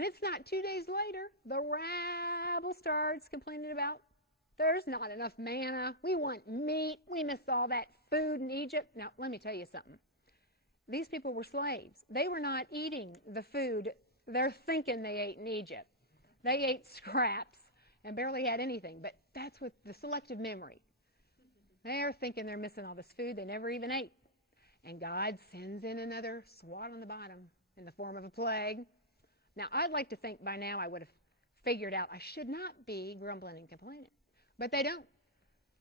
And it's not 2 days later, the rabble starts complaining about, there's not enough manna. We want meat. We miss all that food in Egypt. Now, let me tell you something. These people were slaves. They were not eating the food they're thinking they ate in Egypt. They ate scraps and barely had anything. But that's what the selective memory. They're thinking they're missing all this food they never even ate. And God sends in another swat on the bottom in the form of a plague. Now, I'd like to think by now I would have figured out I should not be grumbling and complaining. But they don't.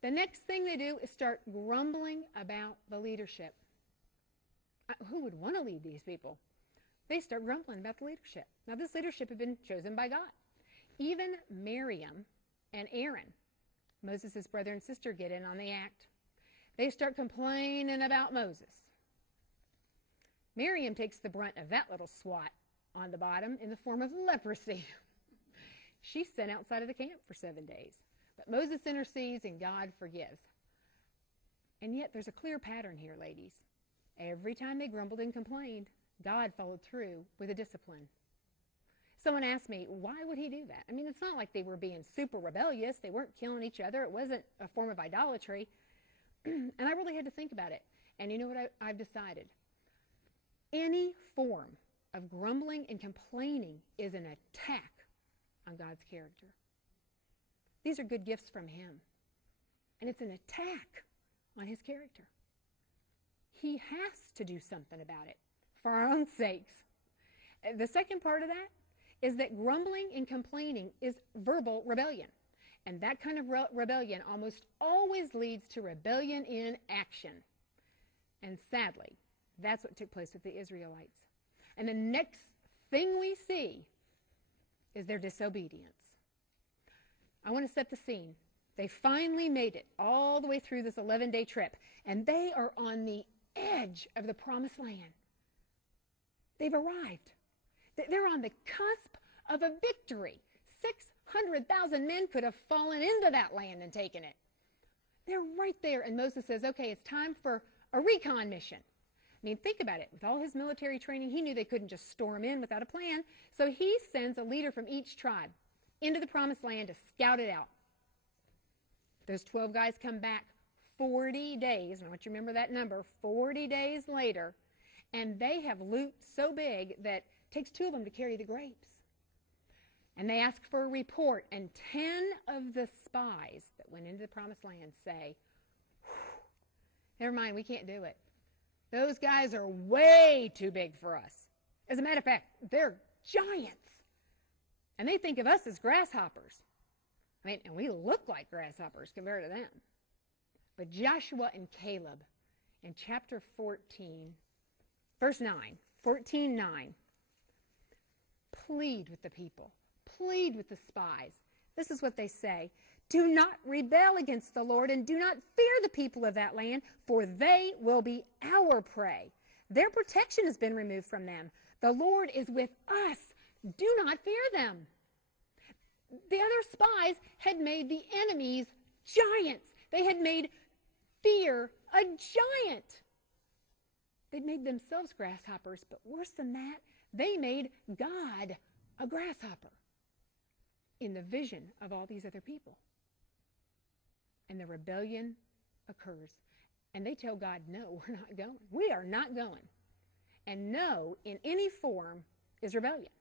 The next thing they do is start grumbling about the leadership. Who would want to lead these people? They start grumbling about the leadership. Now, this leadership had been chosen by God. Even Miriam and Aaron, Moses' brother and sister, get in on the act. They start complaining about Moses. Miriam takes the brunt of that little swat on the bottom in the form of leprosy. She's sent outside of the camp for 7 days. But Moses intercedes and God forgives. And yet there's a clear pattern here, ladies. Every time they grumbled and complained, God followed through with a discipline. Someone asked me, why would he do that? I mean, it's not like they were being super rebellious. They weren't killing each other. It wasn't a form of idolatry. And I really had to think about it. And you know what I've decided? Any form of grumbling and complaining is an attack on God's character. These are good gifts from him. And it's an attack on his character. He has to do something about it for our own sakes. The second part of that is that grumbling and complaining is verbal rebellion. And that kind of rebellion almost always leads to rebellion in action. And sadly, that's what took place with the Israelites. And the next thing we see is their disobedience. I want to set the scene. They finally made it all the way through this 11-day trip, and they are on the edge of the promised land. They've arrived. They're on the cusp of a victory. 600,000 men could have fallen into that land and taken it. They're right there, and Moses says, okay, it's time for a recon mission. I mean, think about it. With all his military training, he knew they couldn't just storm in without a plan, so he sends a leader from each tribe into the promised land to scout it out. Those 12 guys come back 40 days, and I want you to remember that number, 40 days later, and they have loot so big that it takes 2 of them to carry the grapes. And they ask for a report, and 10 of the spies that went into the promised land say, never mind, we can't do it. Those guys are way too big for us. As a matter of fact, they're giants. And they think of us as grasshoppers. I mean, and we look like grasshoppers compared to them. But Joshua and Caleb, in chapter 14, verse 9, 14:9, plead with the people, plead with the spies. This is what they say. Do not rebel against the Lord, and do not fear the people of that land, for they will be our prey. Their protection has been removed from them. The Lord is with us. Do not fear them. The other spies had made the enemies giants. They had made fear a giant. They'd made themselves grasshoppers, but worse than that, they made God a grasshopper in the vision of all these other people. And the rebellion occurs. And they tell God, no, we're not going. We are not going. And no, in any form, is rebellion.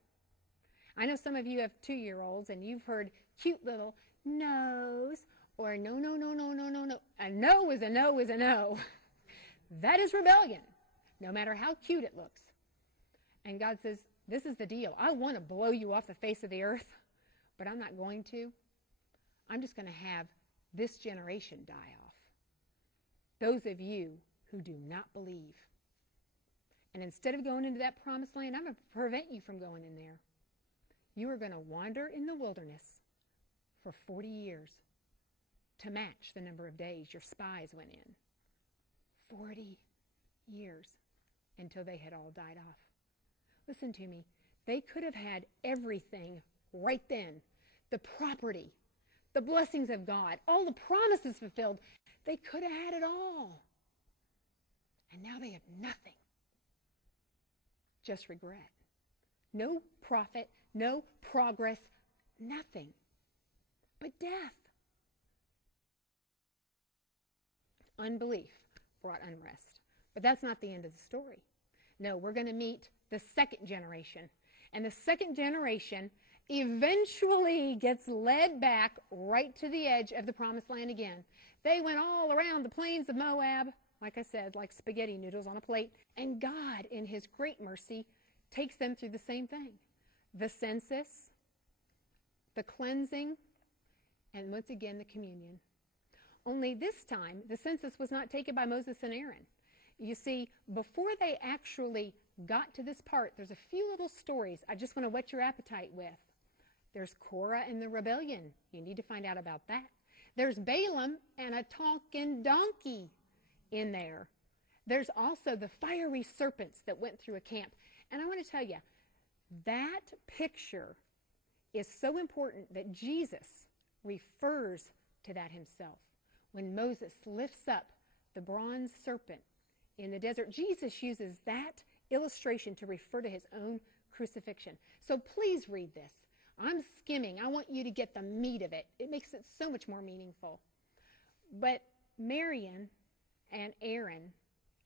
I know some of you have 2-year-olds, and you've heard cute little no's, or no, no, no, no, no, no, no. A no is a no is a no. That is rebellion, no matter how cute it looks. And God says, this is the deal. I want to blow you off the face of the earth, but I'm not going to. I'm just going to have this generation die off. Those of you who do not believe. And instead of going into that promised land, I'm going to prevent you from going in there. You are going to wander in the wilderness for 40 years to match the number of days your spies went in. 40 years until they had all died off. Listen to me. They could have had everything right then. The property, the blessings of God, all the promises fulfilled. They could have had it all. And now they have nothing. Just regret. No profit, no progress, nothing but death. Unbelief brought unrest. But that's not the end of the story. No, we're going to meet the second generation. And the second generation eventually gets led back right to the edge of the promised land again. They went all around the plains of Moab, like I said, like spaghetti noodles on a plate. And God, in his great mercy, takes them through the same thing. The census, the cleansing, and once again the communion. Only this time, the census was not taken by Moses and Aaron. You see, before they actually got to this part, there's a few little stories I just want to whet your appetite with. There's Korah and the rebellion. You need to find out about that. There's Balaam and a talking donkey in there. There's also the fiery serpents that went through a camp. And I want to tell you, that picture is so important that Jesus refers to that himself. When Moses lifts up the bronze serpent in the desert, Jesus uses that illustration to refer to his own crucifixion. So please read this. I'm skimming. I want you to get the meat of it. It makes it so much more meaningful. But Marian and Aaron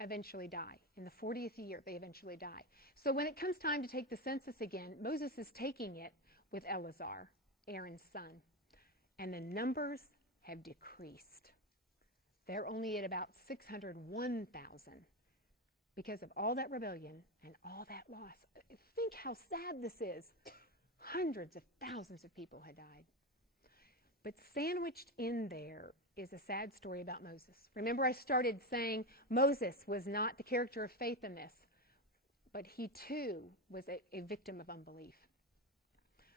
eventually die. In the 40th year, they eventually die. So when it comes time to take the census again, Moses is taking it with Eleazar, Aaron's son. And the numbers have decreased. They're only at about 601,000 because of all that rebellion and all that loss. Think how sad this is. Hundreds of thousands of people had died. But sandwiched in there is a sad story about Moses. Remember, I started saying Moses was not the character of faith in this, but he too was a victim of unbelief.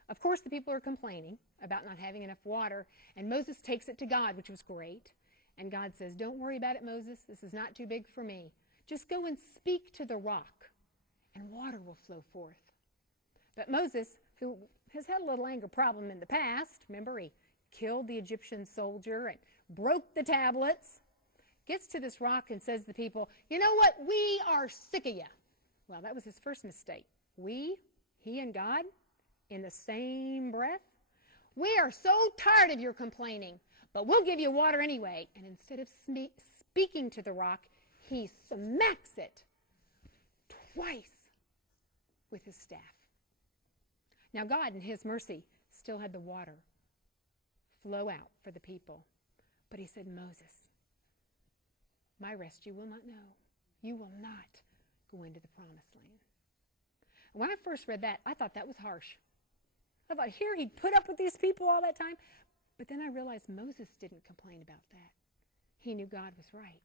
Of course, the people are complaining about not having enough water, and Moses takes it to God, which was great. And God says, don't worry about it, Moses. This is not too big for me. Just go and speak to the rock, and water will flow forth. But Moses, who has had a little anger problem in the past, remember he killed the Egyptian soldier and broke the tablets, gets to this rock and says to the people, you know what? We are sick of you. Well, that was his first mistake. We, he and God, in the same breath. We are so tired of your complaining, but we'll give you water anyway. And instead of speaking to the rock, he smacks it twice with his staff. Now God, in his mercy, still had the water flow out for the people. But he said, Moses, my rest you will not know. You will not go into the promised land. And when I first read that, I thought that was harsh. I thought, here he'd put up with these people all that time. But then I realized Moses didn't complain about that. He knew God was right,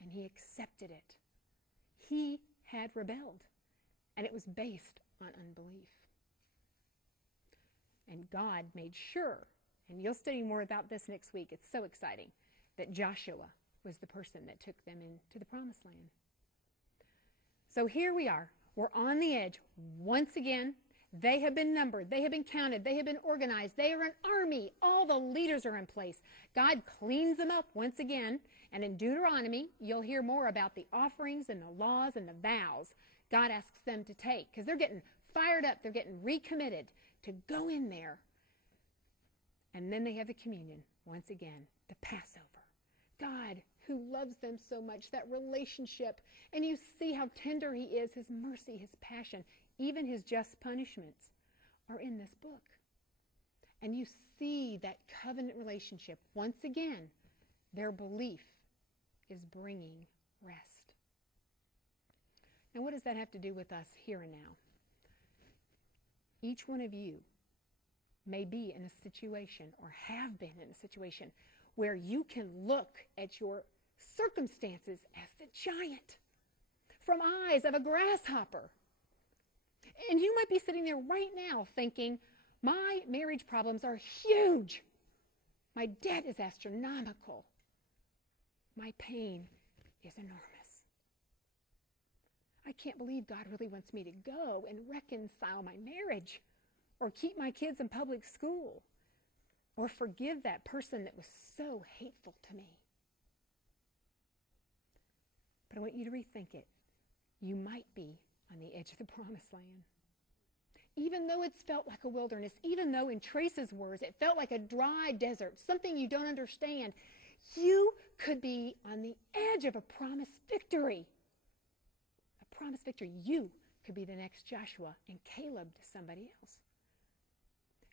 and he accepted it. He had rebelled, and it was based on unbelief. And God made sure, and you'll study more about this next week, it's so exciting, that Joshua was the person that took them into the promised land. So here we are. We're on the edge once again. They have been numbered. They have been counted. They have been organized. They are an army. All the leaders are in place. God cleans them up once again. And in Deuteronomy, you'll hear more about the offerings and the laws and the vows God asks them to take, because they're getting fired up. They're getting recommitted to go in there. And then they have the communion once again, the Passover. God, who loves them so much, that relationship. And you see how tender he is, his mercy, his passion. Even his just punishments are in this book. And you see that covenant relationship. Once again, their belief is bringing rest. Now, what does that have to do with us here and now? Each one of you may be in a situation or have been in a situation where you can look at your circumstances as the giant from eyes of a grasshopper. And you might be sitting there right now thinking, my marriage problems are huge. My debt is astronomical. My pain is enormous. I can't believe God really wants me to go and reconcile my marriage or keep my kids in public school or forgive that person that was so hateful to me. But I want you to rethink it. You might be on the edge of the promised land. even though it's felt like a wilderness, even though in Teresa's words it felt like a dry desert, something you don't understand, you could be on the edge of a promised victory. A promised victory. You could be the next Joshua and Caleb to somebody else.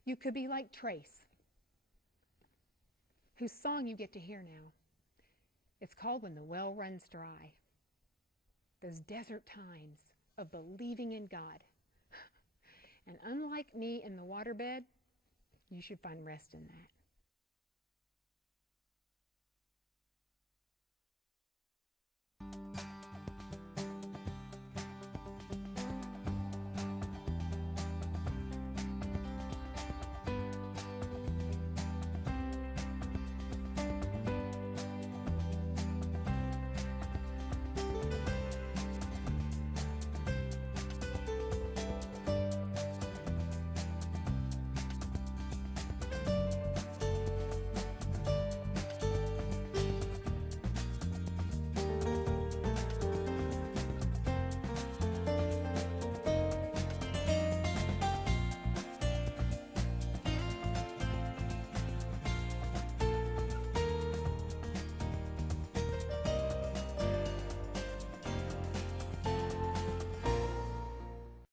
You could be like Trace, whose song you get to hear now. It's called When the Well Runs Dry. Those desert times of believing in God. And unlike me in the waterbed, you should find rest in that.